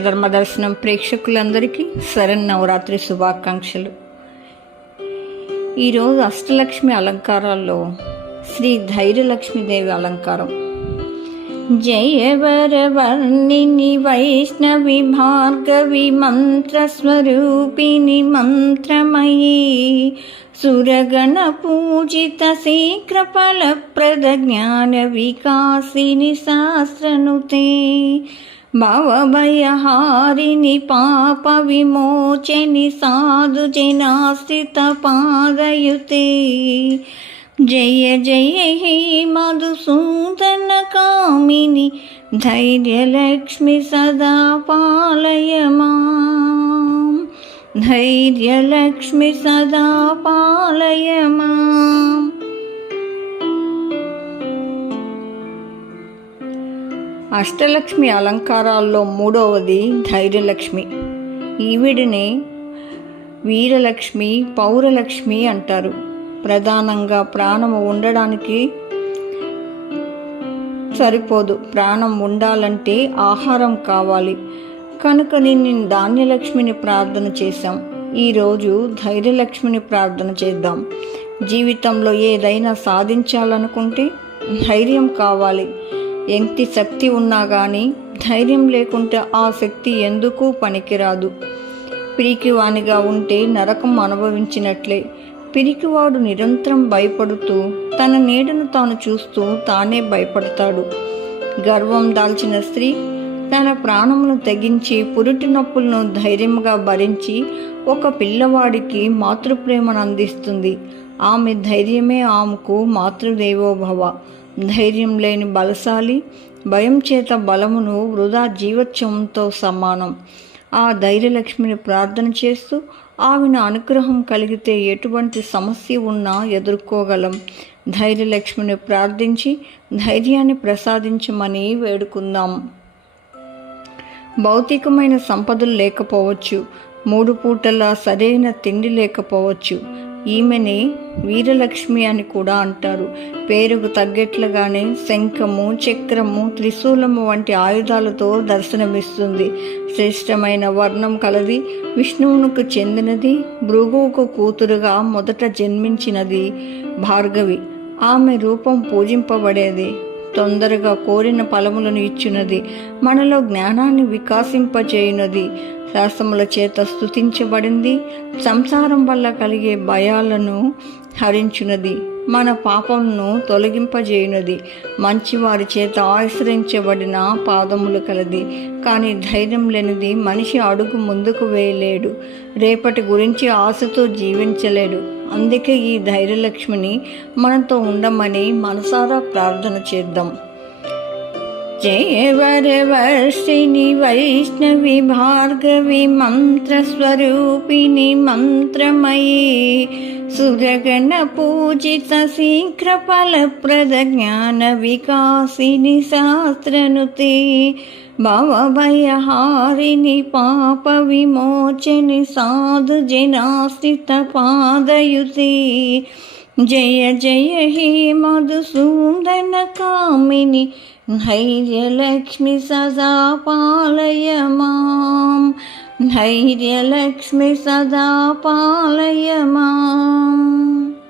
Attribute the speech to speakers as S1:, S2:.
S1: ధర్మ దర్శనం ప్రేక్షకులందరికీ శరణ్ నవరాత్రి శుభాకాంక్షలు. ఈరోజు అష్టలక్ష్మి అలంకారాల్లో శ్రీ ధైర్యలక్ష్మీదేవి అలంకారం. జయవరవర్ణిని వైష్ణవి భార్గవి మంత్రస్వరూపిణి మంత్రమయీ సురగణ పూజిత శీఘ్రఫలప్రద జ్ఞాన వికాసిని శాస్త్రనుతే భవభయహారిణి పాప విమోచని సాధు జనాశ్రిత పాదయుతే జయ జయ హే మధుసూదన కామిని ధైర్యలక్ష్మి సదా పాలయ మాం ధైర్యలక్ష్మి సదా పాలయ మాం అష్టలక్ష్మి అలంకారాల్లో మూడవది ధైర్యలక్ష్మి. ఈవిడిని వీరలక్ష్మి పౌరలక్ష్మి అంటారు. ప్రధానంగా ప్రాణము ఉండడానికి సరిపోదు. ప్రాణం ఉండాలంటే ఆహారం కావాలి. కనుక నేను ధాన్యలక్ష్మిని ప్రార్థన చేశాం. ఈరోజు ధైర్యలక్ష్మిని ప్రార్థన చేద్దాం. జీవితంలో ఏదైనా సాధించాలనుకుంటే ధైర్యం కావాలి. ఎంత శక్తి ఉన్నా కానీ ధైర్యం లేకుంటే ఆ శక్తి ఎందుకు పనికిరాదు. పిరికివానిగా ఉంటే నరకం అనుభవించినట్లే. పిరికివాడు నిరంతరం భయపడుతూ తన నీడను తాను చూస్తూ తానే భయపడతాడు. గర్వం దాల్చిన స్త్రీ తన ప్రాణమును తెగించి పురుటి నొప్పులను ధైర్యంగా భరించి ఒక పిల్లవాడికి మాతృప్రేమను అందిస్తుంది. ఆమె ధైర్యమే ఆమెకు మాతృదేవోభవ. ధైర్యం లేని బలశాలి భయం చేత బలమును వృధా జీవత్యంతో సమానం. ఆ ధైర్యలక్ష్మిని ప్రార్థన చేస్తూ ఆమెను అనుగ్రహం కలిగితే ఎటువంటి సమస్య ఉన్నా ఎదుర్కోగలం. ధైర్యలక్ష్మిని ప్రార్థించి ధైర్యాన్ని ప్రసాదించమని వేడుకుందాం. భౌతికమైన సంపదలు లేకపోవచ్చు. మూడు పూటల సరైన తిండి లేకపోవచ్చు. ఈమెని వీరలక్ష్మి అని కూడా అంటారు. పేరుకు తగ్గట్లుగానే శంఖము చక్రము త్రిశూలము వంటి ఆయుధాలతో దర్శనమిస్తుంది. శ్రేష్టమైన వర్ణం కలది విష్ణువునకు చెందినది భృగువుకు కూతురుగా మొదట జన్మించినది భార్గవి. ఆమె రూపం పూజింపబడేది తొందరగా కోరిన ఫలములను ఇచ్చినది. మనలో జ్ఞానాన్ని వికాసింపజేయునది. శాస్త్రముల చేత స్థుతించబడింది సంసారం వల్ల కలిగే భయాలను హరించునది. మన పాపమును తొలగింపజేయునది మంచివారి చేత ఆశ్రయించబడిన పాదములు కలది. కానీ ధైర్యం లేనిది మనిషి అడుగు ముందుకు వేయలేడు. రేపటి గురించి ఆశతో జీవించలేడు. అందుకే ఈ ధైర్యలక్ష్మిని మనతో ఉండమని మనసారా ప్రార్థన చేద్దాం. जयवरवर्षिणि वैष्णविभार्गविमन्त्रस्वरूपिणि मन्त्रमयी सुरगणपूजितशीघ्रफलप्रदज्ञानविकासिनि शास्त्रनुते भवभयहारिणि पापविमोचनि साधु जय जय हे मधुसूदनकामिनि धैर्यलक्ष्मि सदा पालय मां धैर्यलक्ष्मि सदा पालय माम्